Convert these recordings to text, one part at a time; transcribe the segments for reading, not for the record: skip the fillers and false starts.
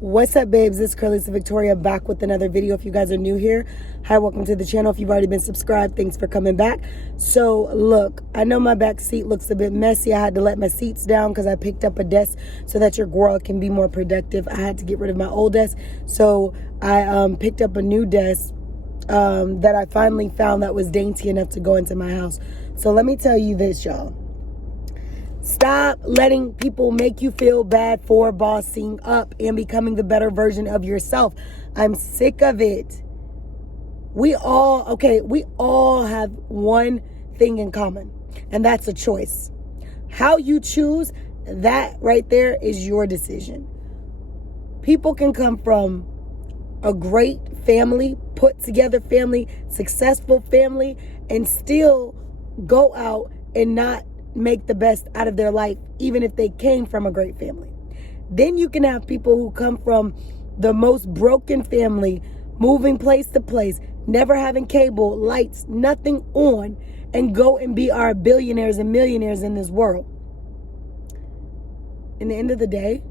What's up, babes? It's Curly's Victoria back with another video. If you guys are new here, hi, welcome to the channel. If you've already been subscribed, thanks for coming back. So look, I know my back seat looks a bit messy. I had to let my seats down because I picked up a desk so that your girl can be more productive. I had to get rid of my old desk, so I picked up a new desk that I finally found that was dainty enough to go into my house. So let me tell you this, y'all. Stop letting people make you feel bad for bossing up and becoming the better version of yourself. I'm sick of it. We all have one thing in common, and that's a choice. How you choose, that right there is your decision. People can come from a great family, put together family, successful family, and still go out and not make the best out of their life, even if they came from a great family. Then you can have people who come from the most broken family, moving place to place, never having cable, lights, nothing on, and go and be our billionaires and millionaires in this world. In the end of the day,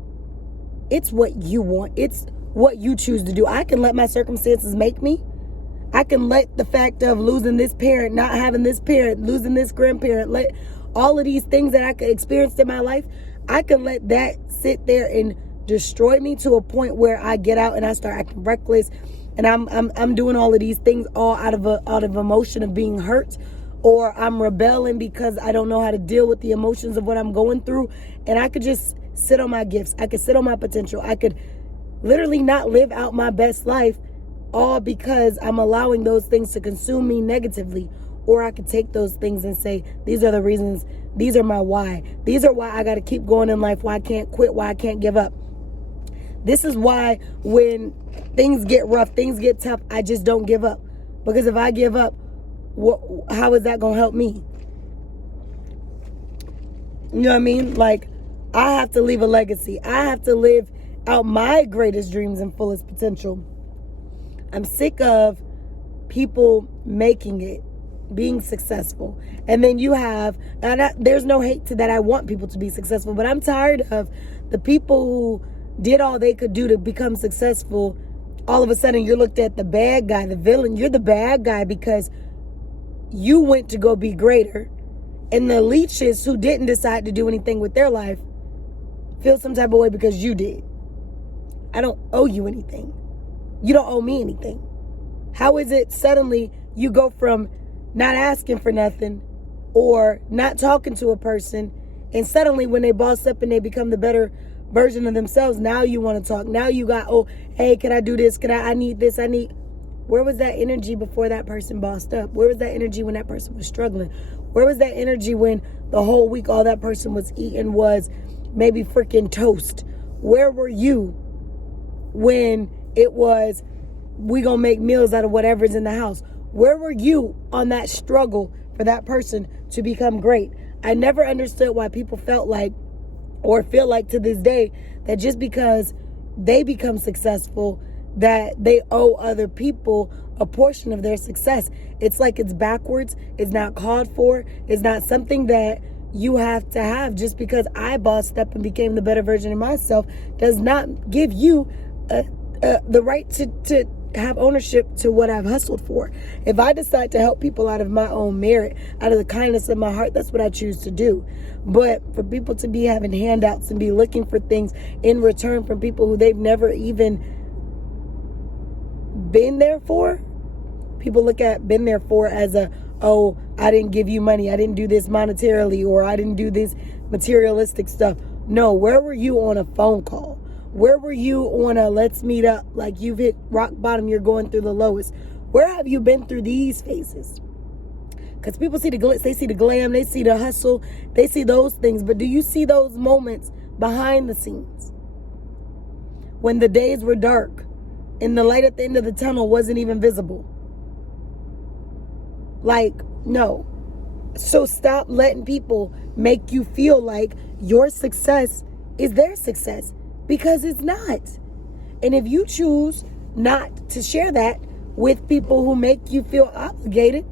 it's what you want. It's what you choose to do. I can let my circumstances make me. I can let the fact of losing this parent, not having this parent, losing this grandparent, let all of these things that I could experience in my life, I can let that sit there and destroy me to a point where I get out and I start acting reckless, and I'm doing all of these things all out of emotion of being hurt, or I'm rebelling because I don't know how to deal with the emotions of what I'm going through. And I could just sit on my gifts. I could sit on my potential. I could literally not live out my best life, all because I'm allowing those things to consume me negatively. Or I could take those things and say, these are the reasons, these are my why. These are why I got to keep going in life, why I can't quit, why I can't give up. This is why when things get rough, things get tough, I just don't give up. Because if I give up, how is that going to help me? You know what I mean? Like, I have to leave a legacy. I have to live out my greatest dreams and fullest potential. I'm sick of people making it, being successful. And then you have, there's no hate to that. I want people to be successful, but I'm tired of the people who did all they could do to become successful. All of a sudden you're looked at the bad guy, the villain. You're the bad guy because you went to go be greater. And the leeches who didn't decide to do anything with their life feel some type of way because you did. I don't owe you anything. You don't owe me anything. How is it suddenly you go from not asking for nothing or not talking to a person, and suddenly when they boss up and they become the better version of themselves, now you want to talk. Now you got, oh, hey, can I do this? I need this. Where was that energy before that person bossed up? Where was that energy when that person was struggling? Where was that energy when the whole week all that person was eating was maybe freaking toast? Where were you when it was, we gonna make meals out of whatever's in the house? Where were you on that struggle for that person to become great? I never understood why people felt like, or feel like to this day, that just because they become successful, that they owe other people a portion of their success. It's like it's backwards. It's not called for. It's not something that you have to have. Just because I bossed up and became the better version of myself does not give you the right to have ownership to what I've hustled for. If I decide to help people out of my own merit, out of the kindness of my heart, that's what I choose to do. But for people to be having handouts and be looking for things in return from people who they've never even been there for, people look at been there for as oh, I didn't give you money, I didn't do this monetarily, or I didn't do this materialistic stuff. No, where were you on a phone call? Where were you on a let's meet up? Like you've hit rock bottom, you're going through the lowest. Where have you been through these phases? Because people see the glitz, they see the glam, they see the hustle, they see those things. But do you see those moments behind the scenes? When the days were dark and the light at the end of the tunnel wasn't even visible. Like, no. So stop letting people make you feel like your success is their success. Because it's not. And if you choose not to share that with people who make you feel obligated,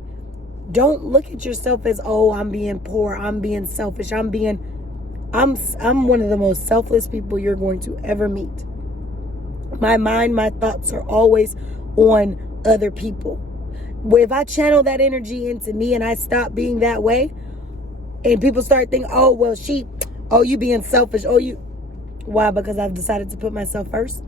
don't look at yourself as, oh, I'm being poor, I'm being selfish, I'm one of the most selfless people you're going to ever meet. My mind, my thoughts are always on other people. If I channel that energy into me and I stop being that way, and people start thinking, oh, well, you being selfish. Why? Because I've decided to put myself first.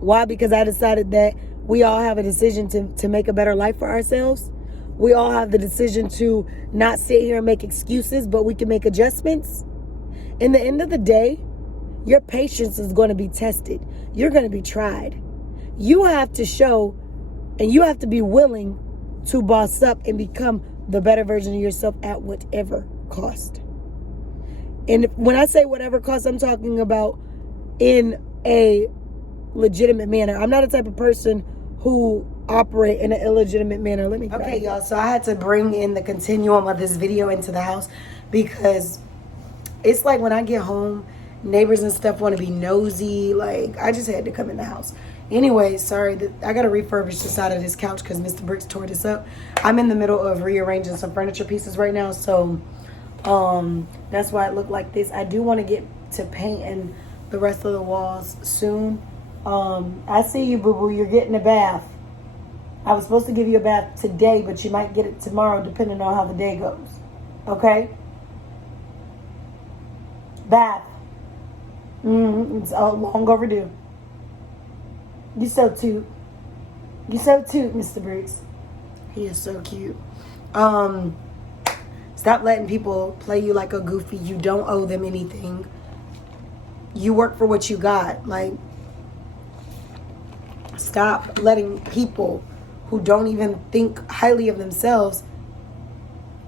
Why? Because I decided that we all have a decision to make a better life for ourselves. We all have the decision to not sit here and make excuses, but we can make adjustments. In the end of the day, your patience is going to be tested. You're going to be tried. You have to show, and you have to be willing to boss up and become the better version of yourself at whatever cost. And when I say whatever cost, I'm talking about in a legitimate manner. I'm not a type of person who operate in an illegitimate manner. Okay, y'all, so I had to bring in the continuum of this video into the house because it's like when I get home, neighbors and stuff want to be nosy. Like, I just had to come in the house. Anyway, sorry, I got to refurbish the side of this couch because Mr. Bricks tore this up. I'm in the middle of rearranging some furniture pieces right now, so that's why it looked like this. I do want to get to painting the rest of the walls soon. I see you, boo-boo. You're getting a bath. I was supposed to give you a bath today, but you might get it tomorrow depending on how the day goes. Okay? Bath. It's long overdue. You so cute. You so cute, Mr. Briggs. He is so cute. Stop letting people play you like a goofy. You don't owe them anything. You work for what you got. Like, stop letting people who don't even think highly of themselves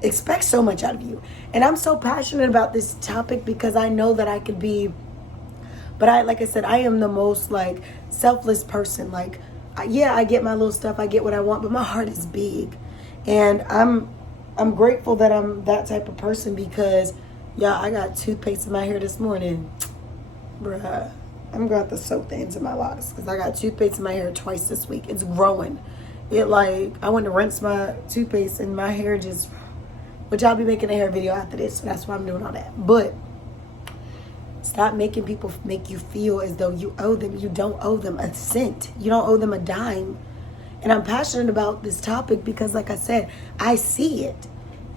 expect so much out of you. And I'm so passionate about this topic because I know that I could be, but like I said, I am the most like selfless person. Like, yeah, I get my little stuff, I get what I want, but my heart is big. And I'm grateful that I'm that type of person because, yeah, I got toothpaste in my hair this morning. Bruh, I'm going to have to soak the ends of my locks because I got toothpaste in my hair twice this week. It's growing. I went to rinse my toothpaste and my hair just, which I'll be making a hair video after this, so that's why I'm doing all that. But stop making people make you feel as though you owe them. You don't owe them a cent. You don't owe them a dime. And I'm passionate about this topic because, like I said, I see it.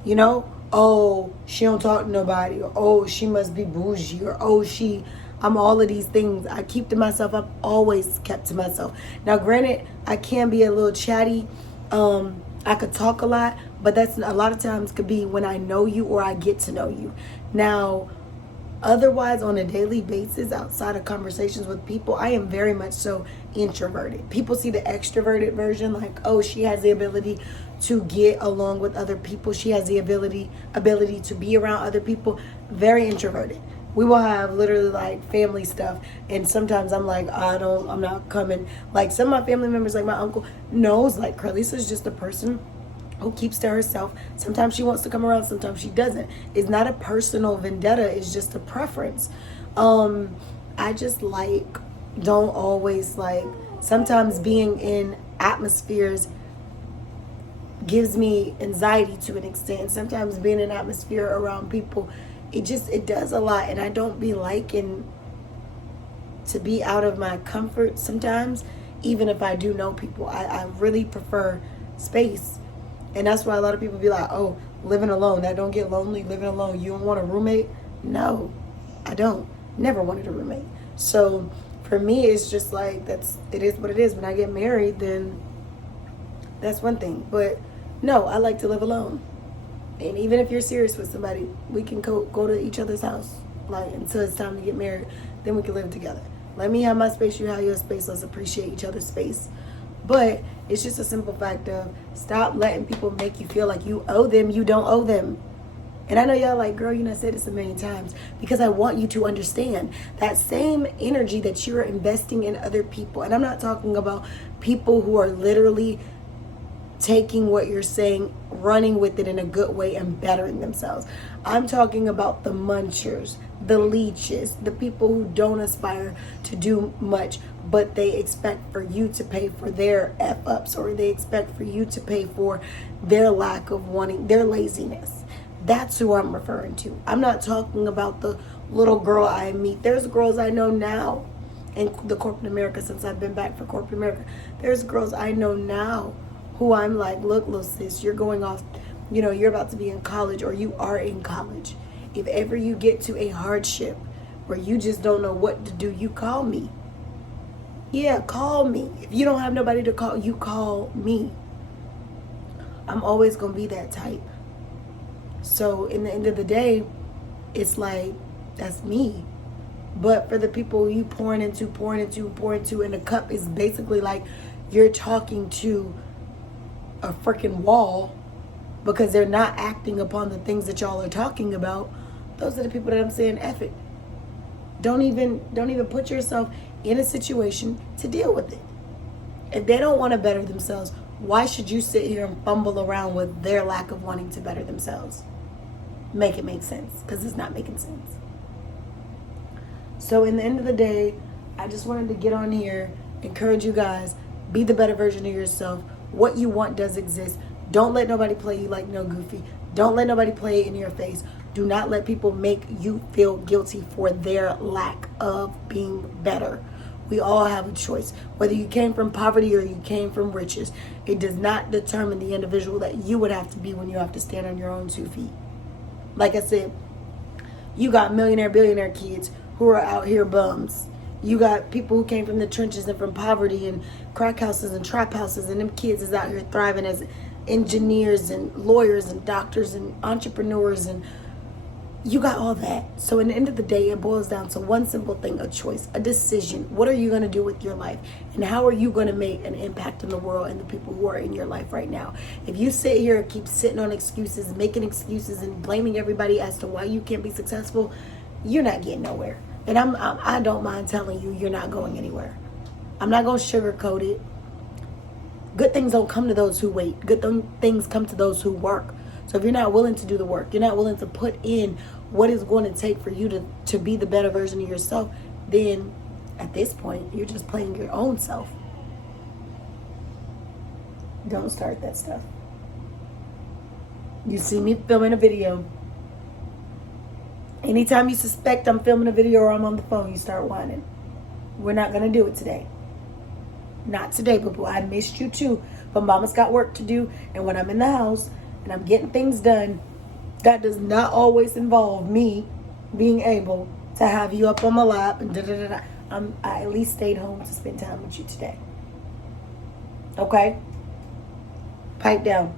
You know, oh, she don't talk to nobody, or oh, she must be bougie, or oh, I'm all of these things. I keep to myself. I've always kept to myself. Now, granted, I can be a little chatty. I could talk a lot, but that's a lot of times could be when I know you or I get to know you. Now, otherwise, on a daily basis, outside of conversations with people, I am very much so introverted. People see the extroverted version, like, oh, she has the ability to get along with other people. She has the ability to be around other people. Very introverted. We will have literally like family stuff, and sometimes I'm like, I'm not coming. Like, some of my family members, like my uncle, knows like Carlisa's just a person who keeps to herself. Sometimes she wants to come around, sometimes she doesn't. It's not a personal vendetta, it's just a preference. I just like don't always like, sometimes being in atmospheres gives me anxiety to an extent. Sometimes being in an atmosphere around people, it does a lot, and I don't be liking to be out of my comfort sometimes, even if I do know people. I really prefer space. And that's why a lot of people be like, oh, living alone, that don't get lonely, living alone, you don't want a roommate? No, I don't. Never wanted a roommate. So for me, it's just like, it is what it is. When I get married, then that's one thing. But no, I like to live alone. And even if you're serious with somebody, we can go to each other's house, like, until it's time to get married. Then we can live together. Let me have my space, you have your space. Let's appreciate each other's space. But it's just a simple fact of stop letting people make you feel like you owe them. You don't owe them. And I know y'all like, girl, you know, I said this a million times, because I want you to understand that same energy that you're investing in other people. And I'm not talking about people who are literally taking what you're saying, running with it in a good way and bettering themselves. I'm talking about the munchers, the leeches, the people who don't aspire to do much, but they expect for you to pay for their F-ups, or they expect for you to pay for their lack of wanting, their laziness. That's who I'm referring to. I'm not talking about the little girl I meet. There's girls I know now in the corporate America since I've been back for corporate America. There's girls I know now who I'm like, look, little sis, you're going off, you're about to be in college, or you are in college. If ever you get to a hardship where you just don't know what to do, you call me. Yeah, call me. If you don't have nobody to call, you call me. I'm always going to be that type. So in the end of the day, it's like, that's me. But for the people you pouring into, and the cup is basically like you're talking to a freaking wall because they're not acting upon the things that y'all are talking about. Those are the people that I'm saying, F it. Don't even put yourself in a situation to deal with it. If they don't want to better themselves, why should you sit here and fumble around with their lack of wanting to better themselves? Make it make sense, because it's not making sense. So in the end of the day, I just wanted to get on here, encourage you guys, be the better version of yourself. What you want does exist. Don't let nobody play you like no goofy. Don't let nobody play in your face. Do not let people make you feel guilty for their lack of being better. We all have a choice. Whether you came from poverty or you came from riches, it does not determine the individual that you would have to be when you have to stand on your own 2 feet. Like I said, you got millionaire, billionaire kids who are out here bums. You got people who came from the trenches and from poverty and crack houses and trap houses, and them kids is out here thriving as engineers and lawyers and doctors and entrepreneurs, and you got all that. So in the end of the day, it boils down to one simple thing: a choice, a decision. What are you going to do with your life? And how are you going to make an impact in the world and the people who are in your life right now? If you sit here and keep sitting on excuses, making excuses and blaming everybody as to why you can't be successful, you're not getting nowhere. And I don't mind telling you, you're not going anywhere. I'm not going to sugarcoat it. Good things don't come to those who wait. Good things come to those who work. So if you're not willing to do the work, you're not willing to put in what it's going to take for you to be the better version of yourself, then at this point, you're just playing your own self. Don't start that stuff. You see me filming a video. Anytime you suspect I'm filming a video or I'm on the phone, you start whining. We're not going to do it today. Not today, boo-boo. I missed you too. But mama's got work to do. And when I'm in the house and I'm getting things done, that does not always involve me being able to have you up on my lap and da-da-da-da. I at least stayed home to spend time with you today. Okay? Pipe down.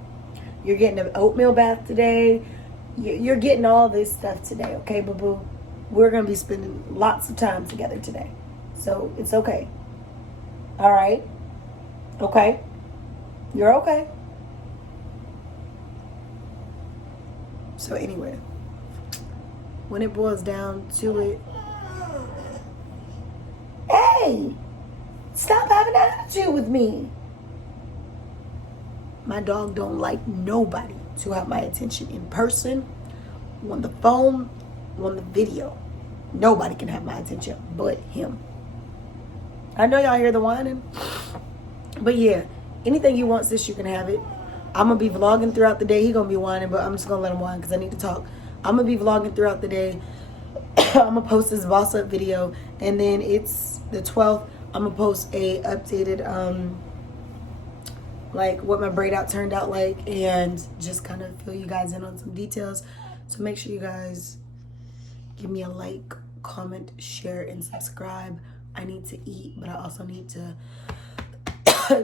You're getting an oatmeal bath today. You're getting all this stuff today, okay, boo-boo? We're going to be spending lots of time together today. So it's okay. All right? Okay? You're okay. So anyway, when it boils down to it, hey, stop having an attitude with me. My dog don't like nobody to have my attention in person, on the phone, on the video. Nobody can have my attention but him. I know y'all hear the whining, but yeah, anything you want, sis, you can have it. I'm going to be vlogging throughout the day. He going to be whining, but I'm just going to let him whine because I need to talk. I'm going to be vlogging throughout the day. I'm going to post this boss up video, and then it's the 12th. I'm going to post a updated, like what my braid out turned out like, and just kind of fill you guys in on some details. So make sure you guys give me a like, comment, share, and subscribe. I need to eat, but I also need to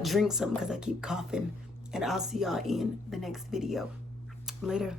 drink something because I keep coughing. And I'll see y'all in the next video. Later.